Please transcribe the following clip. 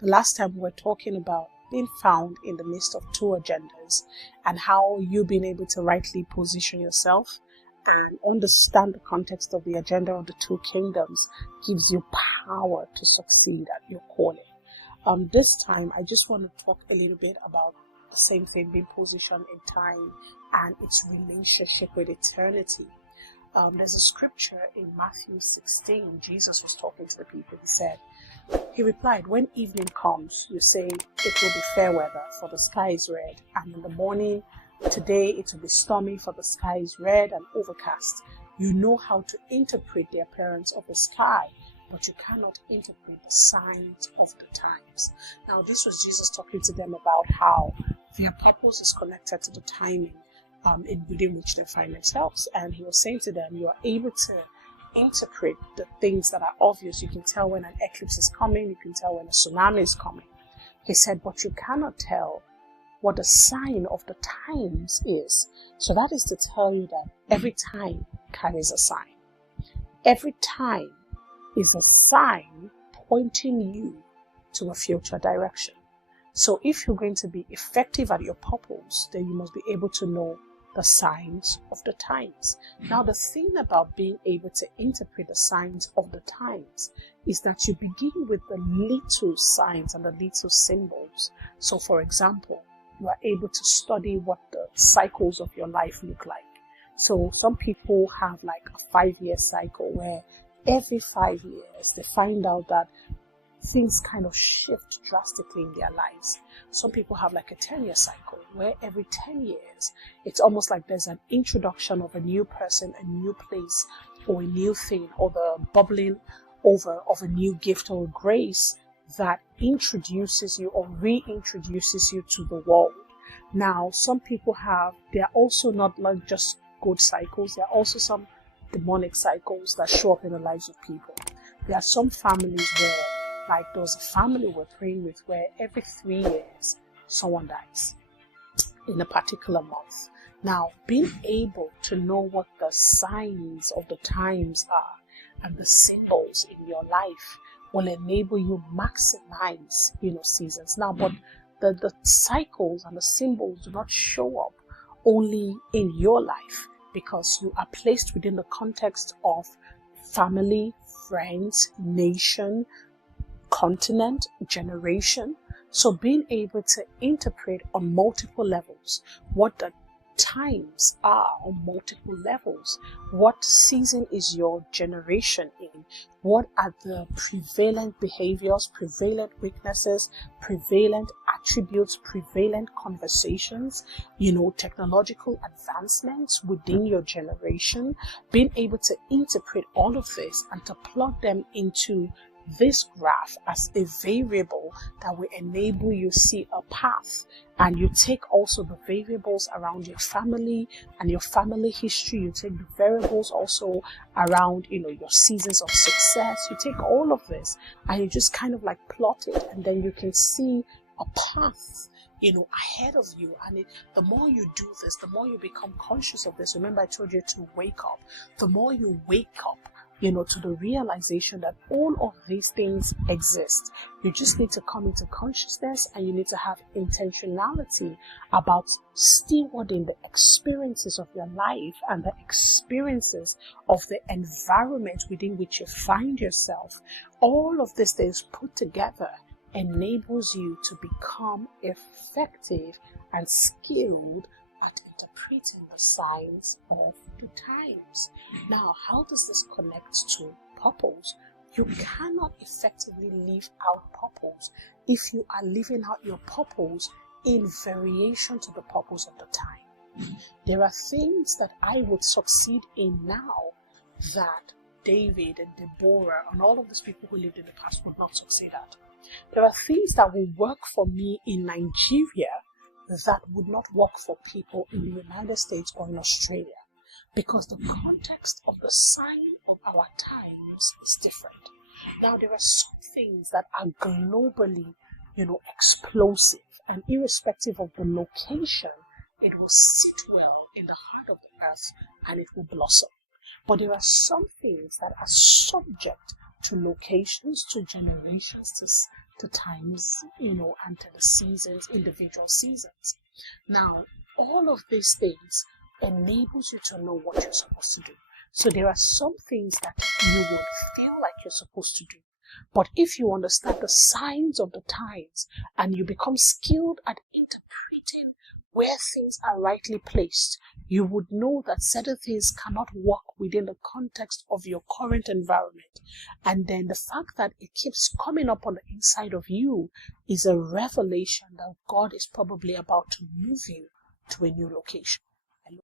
The last time we were talking about being found in the midst of two agendas and how you being able to rightly position yourself and understand the context of the agenda of the two kingdoms gives you power to succeed at your calling. This time, I just want to talk a little bit about the same thing, being positioned in time and its relationship with eternity. There's a scripture in Matthew 16. Jesus was talking to the people. He replied, when evening comes, you say it will be fair weather, for the sky is red, and in the morning, today it will be stormy, for the sky is red and overcast. You know how to interpret the appearance of the sky, but you cannot interpret the signs of the times. Now, this was Jesus talking to them about how their purpose is connected to the timing within which they find themselves. And he was saying to them, you are able to interpret the things that are obvious. You can tell when an eclipse is coming. You can tell when a tsunami is coming. He said, but you cannot tell what the sign of the times is. So that is to tell you that every time carries a sign. Every time is a sign pointing you to a future direction. So if you're going to be effective at your purpose, then you must be able to know the signs of the times. Now, the thing about being able to interpret the signs of the times is that you begin with the little signs and the little symbols. So, for example, you are able to study what the cycles of your life look like. So some people have like a 5-year cycle where every 5 years they find out that things kind of shift drastically in their lives. Some people have like a 10-year cycle where every 10 years it's almost like there's an introduction of a new person, a new place, or a new thing, or the bubbling over of a new gift or grace that introduces you or reintroduces you to the world. Now, some people they're also not like just good cycles. There are also some demonic cycles that show up in the lives of people. There are some families where, like there was a family we're praying with where every 3 years someone dies in a particular month. Now, being able to know what the signs of the times are and the symbols in your life will enable you maximize, seasons. Now, but the cycles and the symbols do not show up only in your life because you are placed within the context of family, friends, nation, continent, generation. So being able to interpret on multiple levels what the times are on multiple levels. What season is your generation in? What are the prevalent behaviors, prevalent weaknesses, prevalent attributes, prevalent conversations, technological advancements within your generation? Being able to interpret all of this and to plug them into this graph as a variable that will enable you see a path, and you take also the variables around your family and your family history. You take the variables also around your seasons of success. You take all of this and you just kind of like plot it, and then you can see a path ahead of you. And the more you do this, the more you become conscious of this. Remember, I told you to wake up. The more you wake up to the realization that all of these things exist. You just need to come into consciousness, and you need to have intentionality about stewarding the experiences of your life and the experiences of the environment within which you find yourself. All of these things put together enables you to become effective and skilled at interpreting the signs of the times. Now, how does this connect to purpose? You cannot effectively live out purpose if you are living out your purpose in variation to the purpose of the time. There are things that I would succeed in now that David and Deborah and all of these people who lived in the past would not succeed at. There are things that will work for me in Nigeria that would not work for people in the United States or in Australia, because the context of the sign of our times is different. Now, there are some things that are globally, explosive, and irrespective of the location, it will sit well in the heart of the earth and it will blossom. But there are some things that are subject to locations, to generations, to times, and to the seasons, individual seasons. Now, all of these things enables you to know what you're supposed to do. So there are some things that you would feel like you're supposed to do. But if you understand the signs of the times and you become skilled at interpreting where things are rightly placed, you would know that certain things cannot work within the context of your current environment. And then the fact that it keeps coming up on the inside of you is a revelation that God is probably about to move you to a new location.